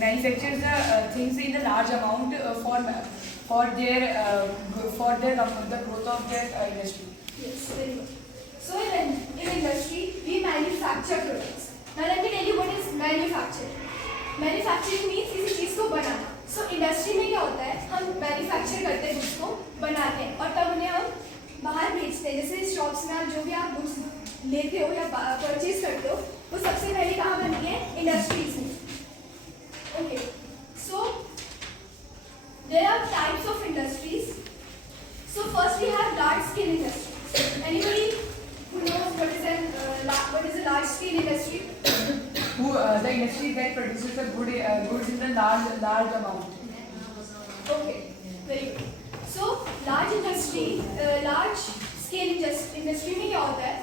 manufactures the things in a large amount for their the growth of their industry. Yes, very good. So in industry, we manufacture products. Now let me tell you what is manufacturing. Manufacturing means किसी चीज को बनाना. So industry में क्या होता है? हम manufacture करते हैं, उसको बनाते हैं और तब उन्हें हम बाहर बेचते हैं. जैसे शॉप्स में आप जो भी आप गुड्स लेते हो या परचेज करते हो, वो सबसे पहले कहाँ बनती है? इंडस्ट्रीज में. Okay. So there are types of industries. So first we have large scale industries. Anybody who knows what is a large scale industry? The industry that produces the goods in the large amount. Okay, very good. So large scale industry में क्या होता है?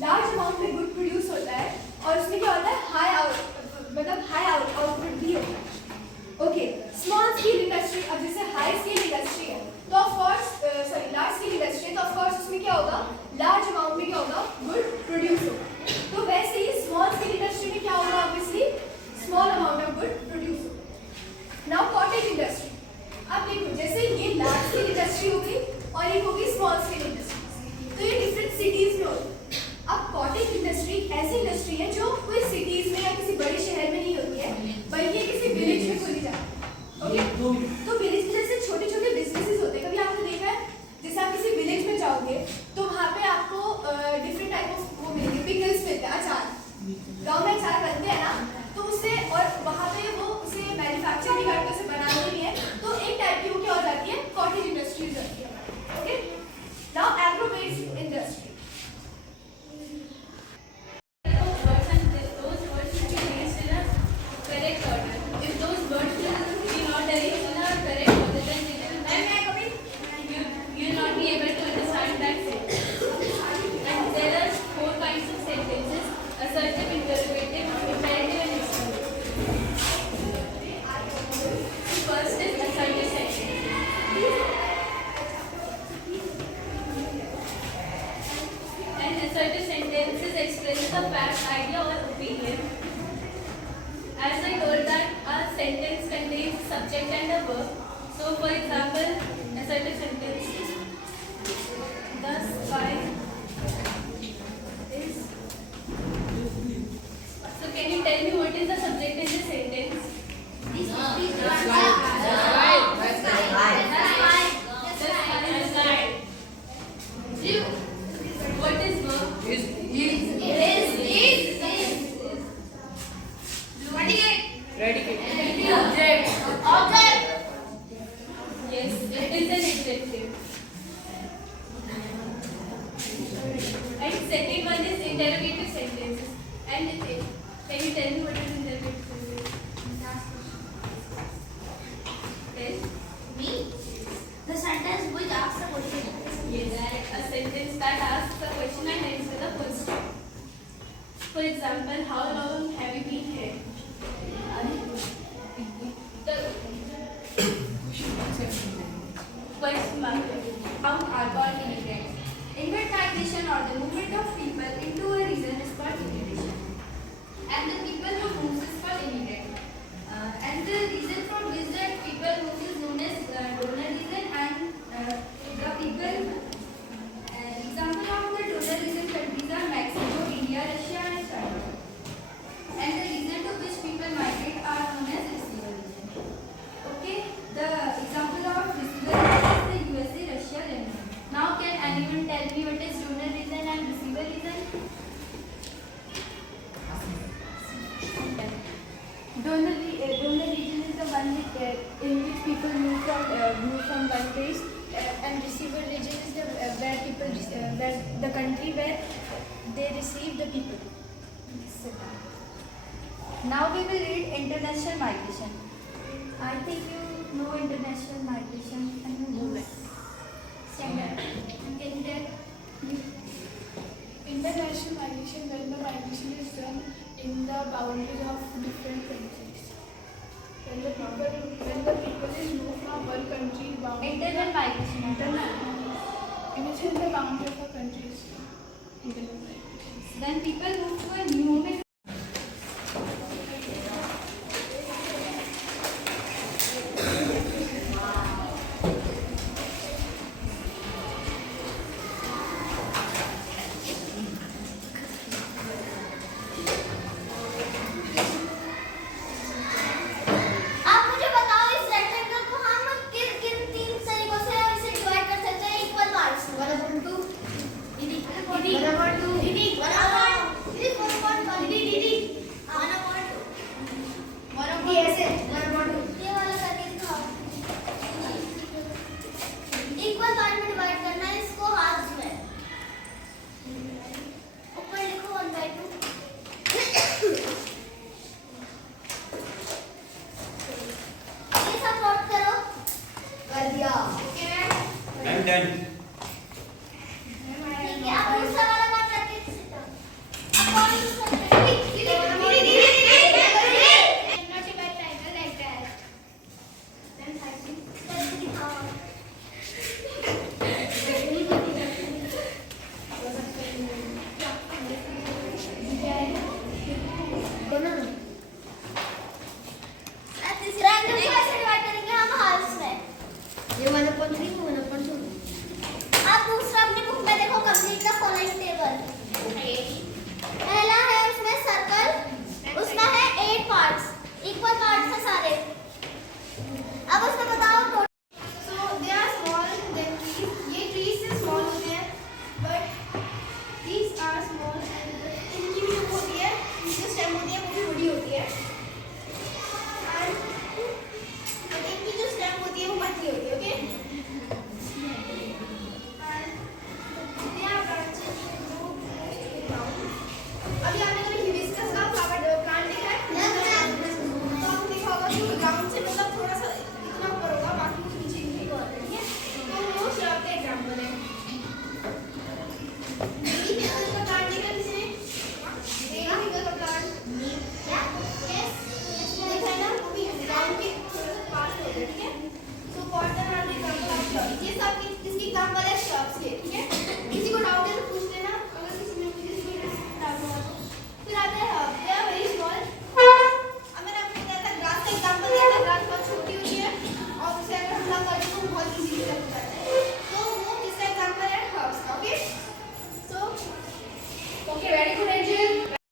Large amount में good produce होता है और उसमें क्या होता है? high output भी होता है. Okay, small scale industry. अब जैसे high scale industry है, तो of course large scale industry, तो of course उसमें क्या होगा? Large amount में क्या होगा? Good produce होगा. तो वैसे ही small scale industry में क्या होगा? Obviously small amount of good produce होगा. Now cottage industry. अब देखो, जैसे ये large scale industry हो गई और एक हो गई small scale industry. तो ये different cities में होती है. अब कॉटेज इंडस्ट्री ऐसी इंडस्ट्री है जो कोई सिटीज में या किसी बड़े शहर में नहीं होती है, बल्कि किसी विलेज में खोली जाती है. ओके, तो विलेज में जैसे छोटे छोटे बिजनेसेस होते हैं. कभी आपने देखा है, जैसे आप किसी विलेज में जाओगे तो वहाँ पे आपको डिफरेंट टाइप ऑफ वो मिलेंगे, पिकल्स मिलते हैं, अचार. गाँव में अचार बनते हैं ना, तो उससे और वहाँ पे वो उसे मैन्युफैक्चर भी करके उसे बनाते भी है. तो एक टाइप की वो क्या हो जाती है? कॉटेज इंडस्ट्रीज होती है. Okay, now agro based industry. Expresses a fact, idea or opinion. As I told that a sentence contains subject and a verb. So for example, assert a sentence. The sky is. So can you tell me what is the subject in the sentence? The sky. What is verb? Is. Object. Yes, it is an adjective. And second one is interrogative sentences. And can you tell me what is interrogative sentence? Yes. Me? The sentence which asks a question. Yes, a sentence that asks a question and ends with a full stop. For example, how long have you been here? The question mark. Count are called immigrants. Inward migration or the movement of people into a region is called immigration. And the people who move is called immigrant. And the region from which the people move is known as donor region, and the people, example of the donor region countries are Mexico, India, Russia and China. And the region to which people migrate are known as receiver region. Okay, the example of receiver region is the USA, Russia, Germany. Now can anyone tell me what is donor region and receiver region? Donor region is the one in which people move from one place, and receiver region is the where people where the country where they receive the people. Now we will read international migration. I think you know international migration and movement. International migration, when the migration is done in the boundaries of different countries. When the people is moved from one country boundary. Internal migration. It is in the boundary of a country. Internal migration. Then people move to a new home. दिया. Okay, ma'am? I'm done.